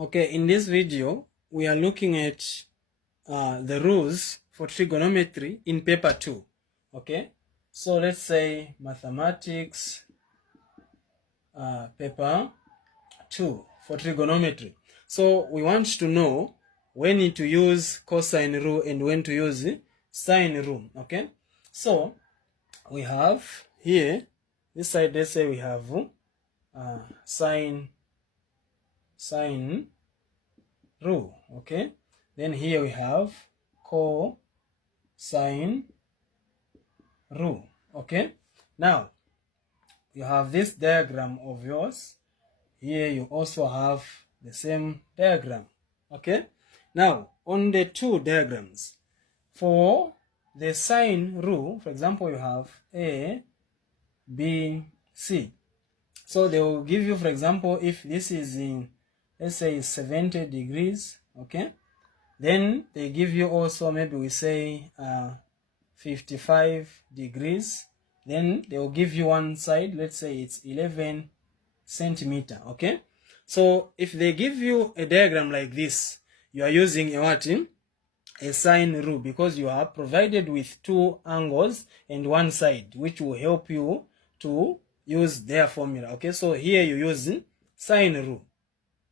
Okay, in this video, we are looking at the rules for trigonometry in paper 2. Okay, so let's say mathematics paper 2 for trigonometry. So we want to know when to use cosine rule and when to use sine rule. Okay, so we have here, this side, let's say we have sine rule. Okay, then here we have cosine rule. Okay, now you have this diagram of yours. Here you also have the same diagram. Okay, now on the two diagrams, for the sine rule, for example, you have A, B, C. So they will give you, for example, if this is in, let's say, 70 degrees, okay, then they give you also, maybe we say 55 degrees, then they will give you one side, let's say it's 11 centimeter. Okay, so if they give you a diagram like this, you are using a what? A sine rule, because you are provided with two angles and one side, which will help you to use their formula. Okay, so here you use sine rule.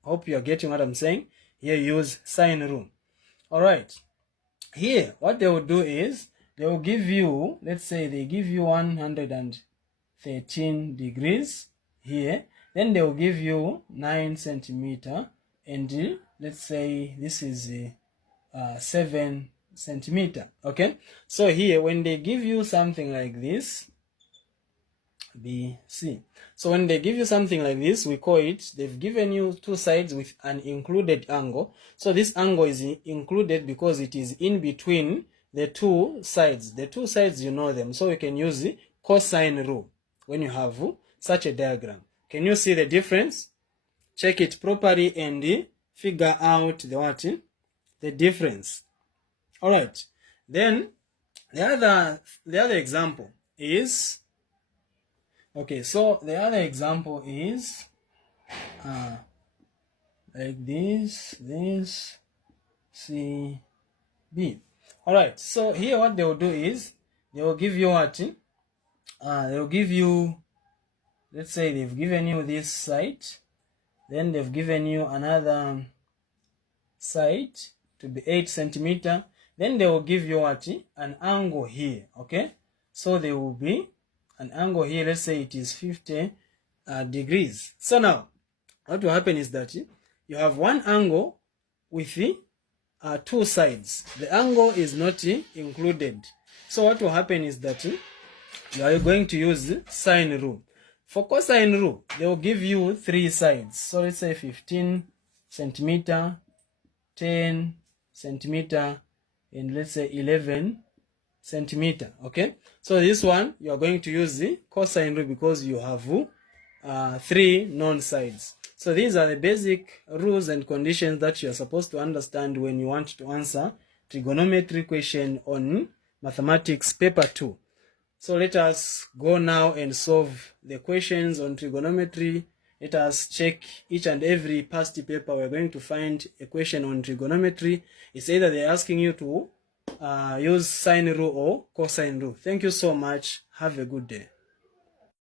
Hope you are getting what I'm saying. Here you use sine rule. All right, here what they will do is they will give you, let's say they give you 113 degrees here, then they will give you 9 centimeter, and let's say this is 7 centimeter. Okay, so here when they give you something like this, BC, so when they give you something like this, we call it, they've given you two sides with an included angle. So this angle is included because it is in between the two sides. The two sides, you know them, so we can use the cosine rule when you have such a diagram. Can you see the difference? Check it properly and figure out the what? The difference. All right, then the other example is, okay, so the other example is like this, C, B. All right, so here what they will do is they will give you what? They will give you, let's say they've given you this side, then they've given you another side to be 8 centimeter, then they will give you what? An angle here. Okay, so there will be an angle here, let's say it is 50 degrees. So now what will happen is that you have one angle with two sides. The angle is not included. So what will happen is that you are going to use sine rule. For cosine rule, they will give you three sides. So let's say 15 centimeter, 10 centimeter, and let's say 11 centimeter. Okay, so this one you are going to use the cosine rule because you have three known sides. So these are the basic rules and conditions that you are supposed to understand when you want to answer trigonometry question on mathematics paper 2. So let us go now and solve the questions on trigonometry. Let us check each and every past paper. We're going to find a question on trigonometry. It's either they're asking you to use sine rule or cosine rule. Thank you so much. Have a good day.